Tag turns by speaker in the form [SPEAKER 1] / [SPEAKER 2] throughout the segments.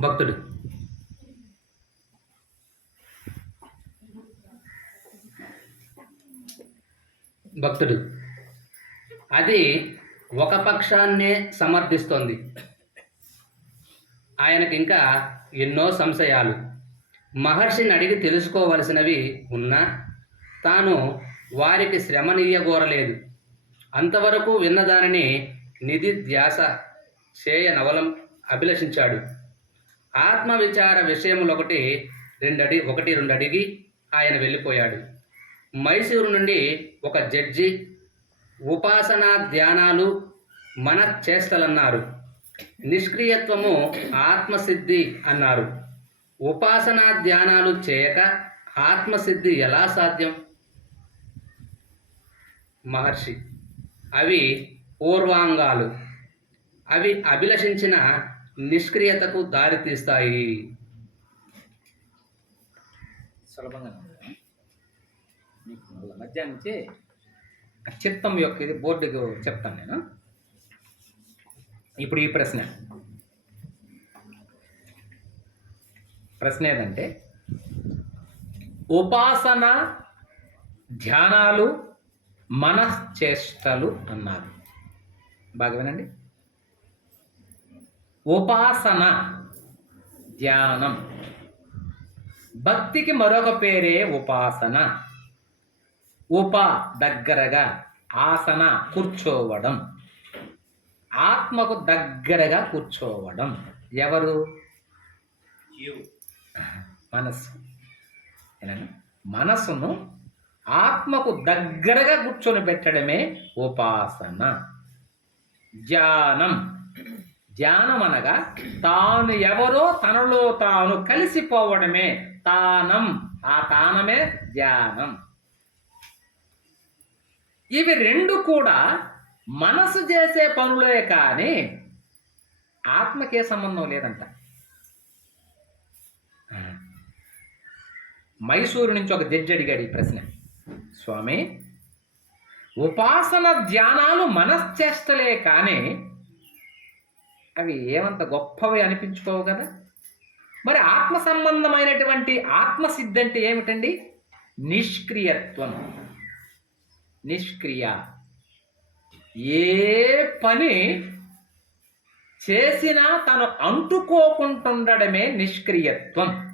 [SPEAKER 1] భక్తుడు. భక్తుడు. అది ఒక పక్షాన్నే సమర్థిస్తోంది. ఆయనకి ఇంకా ఎన్నో సంశయాలు. మహర్షిని అడిగి తెలుసుకోవలసినవి ఉన్నా తాను వారికి శ్రమనీయగోరలేదు అంతవరకు విన్నదానిని నిధి ధ్యాస చేయ నవలం అభిలషించాడు. ఆత్మవిచార విషయములొకటి రెండడి ఒకటి రెండు అడిగి ఆయన వెళ్ళిపోయాడు. మైసూరు నుండి ఒక జడ్జి ఉపాసనా ధ్యానాలు మన చేష్టలన్నారు. నిష్క్రియత్వము ఆత్మసిద్ధి అన్నారు. ఉపాసనా ధ్యానాలు చేయక ఆత్మసిద్ధి ఎలా సాధ్యం? మహర్షి అవి పూర్వాంగాలు. అవి అభిలషించిన నిష్క్రియతకు దారితీస్తాయి
[SPEAKER 2] సులభంగా? మీకు మధ్యాహ్నం నుంచి చిత్తం యొక్క ఇది బోర్డుకు చెప్తాను నేను. ఇప్పుడు ఈ ప్రశ్న. ప్రశ్న ఏదంటే ఉపాసన ధ్యానాలు మనశ్చేష్టలు అన్నారు. బాగా వినండి. ఉపాసన ధ్యానం. భక్తికి మరొక పేరే ఉపాసన. ఉప దగ్గరగా ఆసన కూర్చోవడం. ఆత్మకు దగ్గరగా కూర్చోవడం. ఎవరు? మనస్సు. ఏనండి? మనస్సును ఆత్మకు దగ్గరగా కూర్చొని పెట్టడమే ఉపాసన. ధ్యానం. ధ్యానం అనగా తాను ఎవరో తనలో తాను కలిసిపోవడమే తానం. ఆ తానమే ధ్యానం. ఇవి రెండు కూడా మనసు చేసే పనులే కానీ ఆత్మకే సంబంధం లేదంట. మైసూరు నుంచి ఒక జడ్జి అడిగాడు ఈ ప్రశ్న. స్వామి ఉపాసన ధ్యానాలు మనశ్చేష్టలే కానీ అవి ఏమంత గొప్పవి అనిపించుకోవు కదా? మరి ఆత్మ సంబంధమైనటువంటి ఆత్మసిద్ధి అంటే ఏమిటండి? నిష్క్రియత్వం. నిష్క్రియ. ఏ పని చేసినా తను అంటుకోకుంటుండడమే నిష్క్రియత్వం.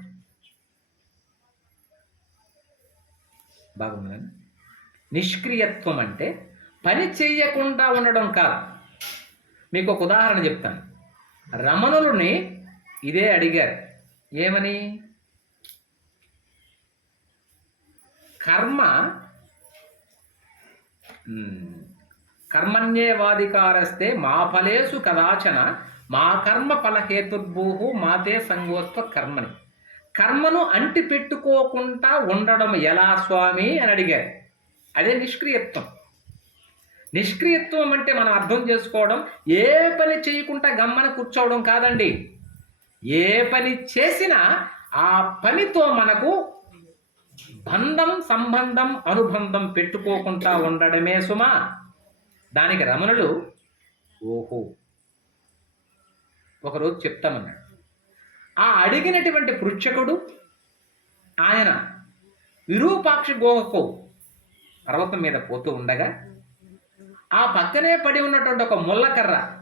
[SPEAKER 2] బాగుందండి నిష్క్రియత్వం అంటే పని చెయ్యకుండా ఉండడం కాదు. మీకు ఒక ఉదాహరణ చెప్తాను. రమణులని ఇదే అడిగారు. ఏమని? కర్మ కర్మణ్యేవాధికారస్తే మా ఫలేసు కదాచన మా కర్మ ఫలహేతుర్భూ మాతే సంగోత్వ కర్మని. కర్మను అంటి పెట్టుకోకుండా ఉండడం ఎలా స్వామి? అని అడిగారు. అదే నిష్క్రియత్వం. నిష్క్రియత్వం అంటే మనం అర్థం చేసుకోవడం ఏ పని చేయకుండా గమ్మన కూర్చోవడం కాదండి. ఏ పని చేసినా ఆ పనితో మనకు బంధం సంబంధం అనుబంధం పెట్టుకోకుండా ఉండడమే సుమా. దానికి రమణులు ఓహో ఒకరోజు చెప్తామన్నాడు. ఆ అడిగినటువంటి పృచ్ఛకుడు ఆయన విరూపాక్ష గోహకు పర్వతం మీద పోతూ ఉండగా ఆ పక్కనే పడి ఉన్నటువంటి ఒక ముళ్ళ కర్ర.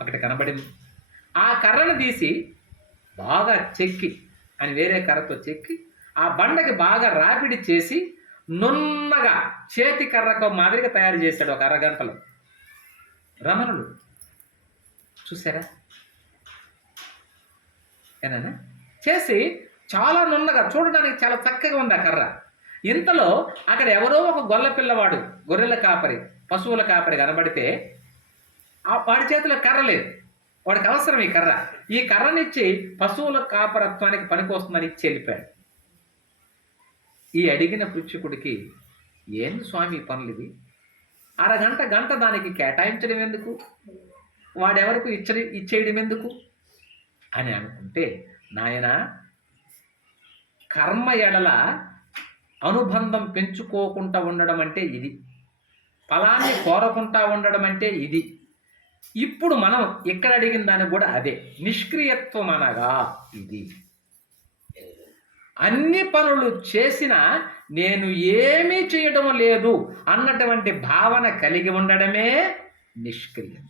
[SPEAKER 2] ఒకటి కనబడింది. ఆ కర్రను తీసి బాగా చెక్కి అని వేరే కర్రతో చెక్కి ఆ బండకి బాగా రాపిడి చేసి నున్నగా చేతి కర్రకు మాదిరిగా తయారు చేశాడు ఒక అరగంటలో. రమణుడు చూసారా ఏనా చేసి చాలా నున్నగా చూడడానికి చాలా చక్కగా ఉంది ఆ కర్ర. ఇంతలో అక్కడ ఎవరో ఒక గొల్ల పిల్లవాడు గొర్రెల కాపరి పశువుల కాపరి కనబడితే ఆ వాడి చేతిలో కర్ర లేదు. వాడికి అవసరం ఈ కర్ర. ఈ కర్రనిచ్చి పశువుల కాపరత్వానికి పనికొస్తుందని ఇచ్చి ఈ అడిగిన పృచ్ఛకుడికి ఏంది స్వామి పనులు ఇది అరగంట గంట దానికి కేటాయించడం ఎందుకు? వాడెవరకు ఇచ్చ ఇచ్చేయడం ఎందుకు? అని అనుకుంటే నాయన కర్మ ఎడల అనుబంధం పెంచుకోకుండా ఉండడం అంటే ఇది. ఫలాన్ని కోరకుండా ఉండడం అంటే ఇది. ఇప్పుడు మనం ఇక్కడ అడిగిన దాన్ని కూడా అదే. నిష్క్రియత్వం అనగా ఇది. అన్ని పనులు చేసినా నేను ఏమీ చేయడం లేదు అన్నటువంటి భావన కలిగి ఉండడమే నిష్క్రియం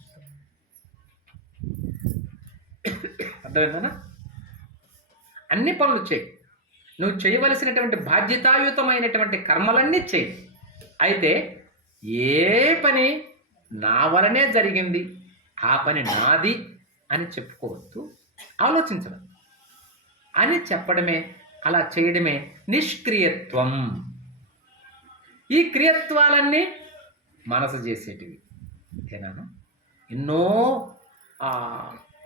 [SPEAKER 2] అర్థమైందనా? అన్ని పనులు చేయి. నువ్వు చేయవలసినటువంటి బాధ్యతాయుతమైనటువంటి కర్మలన్నీ చేయి. అయితే ఏ పని నా వలనే జరిగింది ఆ పని నాది అని చెప్పుకోవద్దు ఆలోచించడం అని చెప్పడమే అలా చేయడమే నిష్క్రియత్వం. ఈ క్రియత్వాలన్నీ మనసు చేసేటివి. ఏనాను? ఎన్నో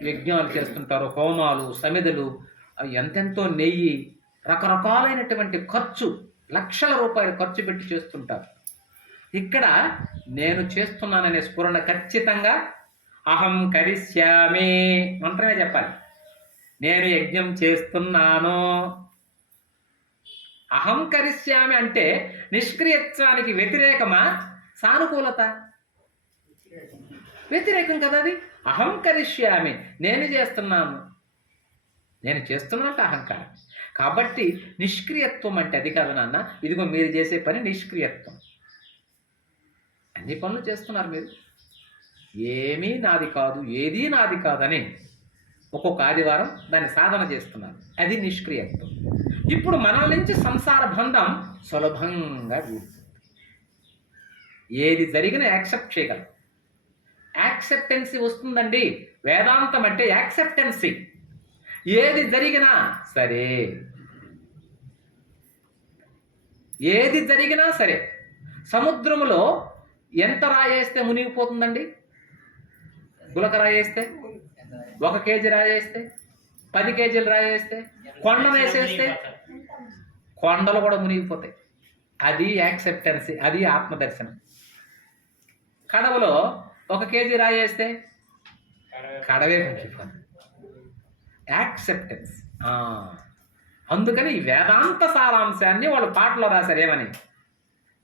[SPEAKER 2] యజ్ఞాలు చేస్తుంటారు హోమాలు సమిధలు అవి ఎంతెంతో నెయ్యి రకరకాలైనటువంటి ఖర్చు లక్షల రూపాయలు ఖర్చు పెట్టి చేస్తుంటారు. ఇక్కడ నేను చేస్తున్నాననే స్ఫురణ ఖచ్చితంగా అహం కరిష్యామి మంత్రమే చెప్పాలి. నేను యజ్ఞం చేస్తున్నాను. అహం కరిష్యామి అంటే నిష్క్రియత్వానికి వ్యతిరేకమా? సానుకూలత. వ్యతిరేకం కదా అది. అహం కరిష్యామి నేను చేస్తున్నాను. నేను చేస్తున్నట్టు అహంకారం. కాబట్టి నిష్క్రియత్వం అంటే అది కాదు నాన్న. ఇదిగో మీరు చేసే పని నిష్క్రియత్వం. అన్ని పనులు చేస్తున్నారు మీరు. ఏమీ నాది కాదు ఏదీ నాది కాదని ఒక్కొక్క ఆదివారం దాన్ని సాధన చేస్తున్నారు. అది నిష్క్రియత్వం. ఇప్పుడు మన నుంచి సంసార బంధం సులభంగా వీడుతుంది ఏది జరిగినా యాక్సెప్ట్ చేయగలం. యాక్సెప్టెన్సీ వస్తుందండి. వేదాంతం అంటే యాక్సెప్టెన్సీ. ఏది జరిగినా సరే. ఏది జరిగినా సరే. సముద్రములో ఎంత రాయేస్తే మునిగిపోతుందండి? గులక రాయేస్తే ఒక కేజీ రాయేస్తే పది కేజీలు రాయేస్తే కొండ వేసేస్తే? కొండలు కూడా మునిగిపోతాయి. అది యాక్సెప్టెన్సీ అది ఆత్మదర్శనం. కడవలో ఒక కేజీ రాయేస్తే కడవే మునిగిపోతుంది. యాక్సెప్టెన్స్ అందుకని ఈ వేదాంత సారాంశాన్ని వాళ్ళు పాటలో రాశారు ఏమని?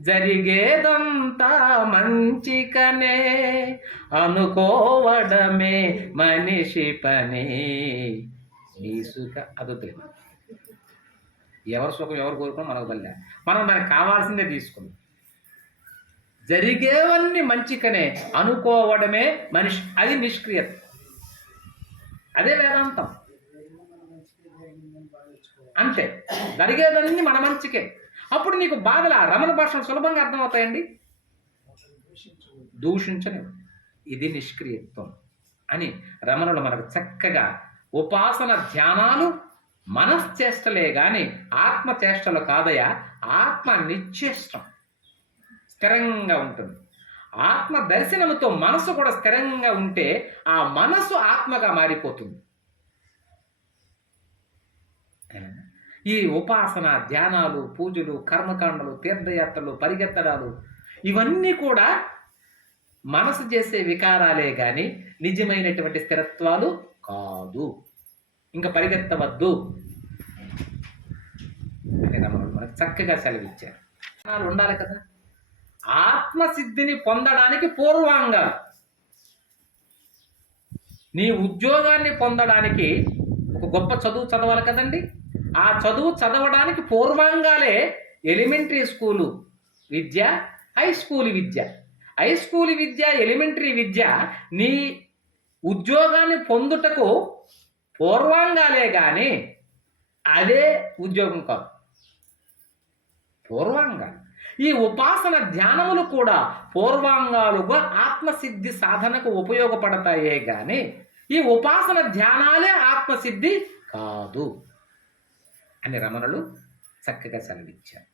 [SPEAKER 2] జరిగేదంతా మంచికనే అనుకోవడమే మనిషి పని. నీ సుఖ అదొద్దులే ఎవరి సుఖం ఎవరు కోరుకున్నా మనకు వల్ల మనం దానికి కావాల్సిందే తీసుకుందాం. జరిగేవన్నీ మంచికనే అనుకోవడమే మనిషి అది నిష్క్రియత అదే వేదాంతం. అంతే. జరిగేదన్నీ మన మంచికే అప్పుడు నీకు బాధల రమణ భాషలు సులభంగా అర్థమవుతాయండి? దూషించని ఇది నిష్క్రియత్వం అని రమణులు మనకు చక్కగా ఉపాసన ధ్యానాలు మనశ్చేష్టలే కానీ ఆత్మచేష్టలు కాదయా ఆత్మ నిశ్చేష్టం స్థిరంగా ఉంటుంది. ఆత్మ దర్శనముతో మనసు కూడా స్థిరంగా ఉంటే ఆ మనసు ఆత్మగా మారిపోతుంది. ఈ ఉపాసన ధ్యానాలు పూజలు కర్మకాండలు తీర్థయాత్రలు పరిగెత్తడాలు ఇవన్నీ కూడా మనసు చేసే వికారాలే కానీ నిజమైనటువంటి స్థిరత్వాలు కాదు. ఇంకా పరిగెత్తవద్దు. అని రమణుడు మనకు చక్కగా సెలవిచ్చారు. ఉండాలి కదా. ఆత్మసిద్ధిని పొందడానికి పూర్వాంగాలు నీ ఉద్యోగాన్ని పొందడానికి ఒక గొప్ప చదువు చదవాలి కదండి. ఆ చదువు చదవడానికి పూర్వాంగాలే ఎలిమెంటరీ స్కూలు విద్య హై స్కూల్ విద్య. హై స్కూల్ విద్య ఎలిమెంటరీ విద్య నీ ఉద్యోగాన్ని పొందుటకు పూర్వాంగాలే కానీ అదే ఉద్యోగం కాదు. పూర్వాంగాలు ఈ ఉపాసన ధ్యానములు కూడా పూర్వాంగాలుగా ఆత్మసిద్ధి సాధనకు ఉపయోగపడతాయే కానీ ఈ ఉపాసన ధ్యానాలే ఆత్మసిద్ధి కాదు. అని రమణులు చక్కగా సెలవిచ్చారు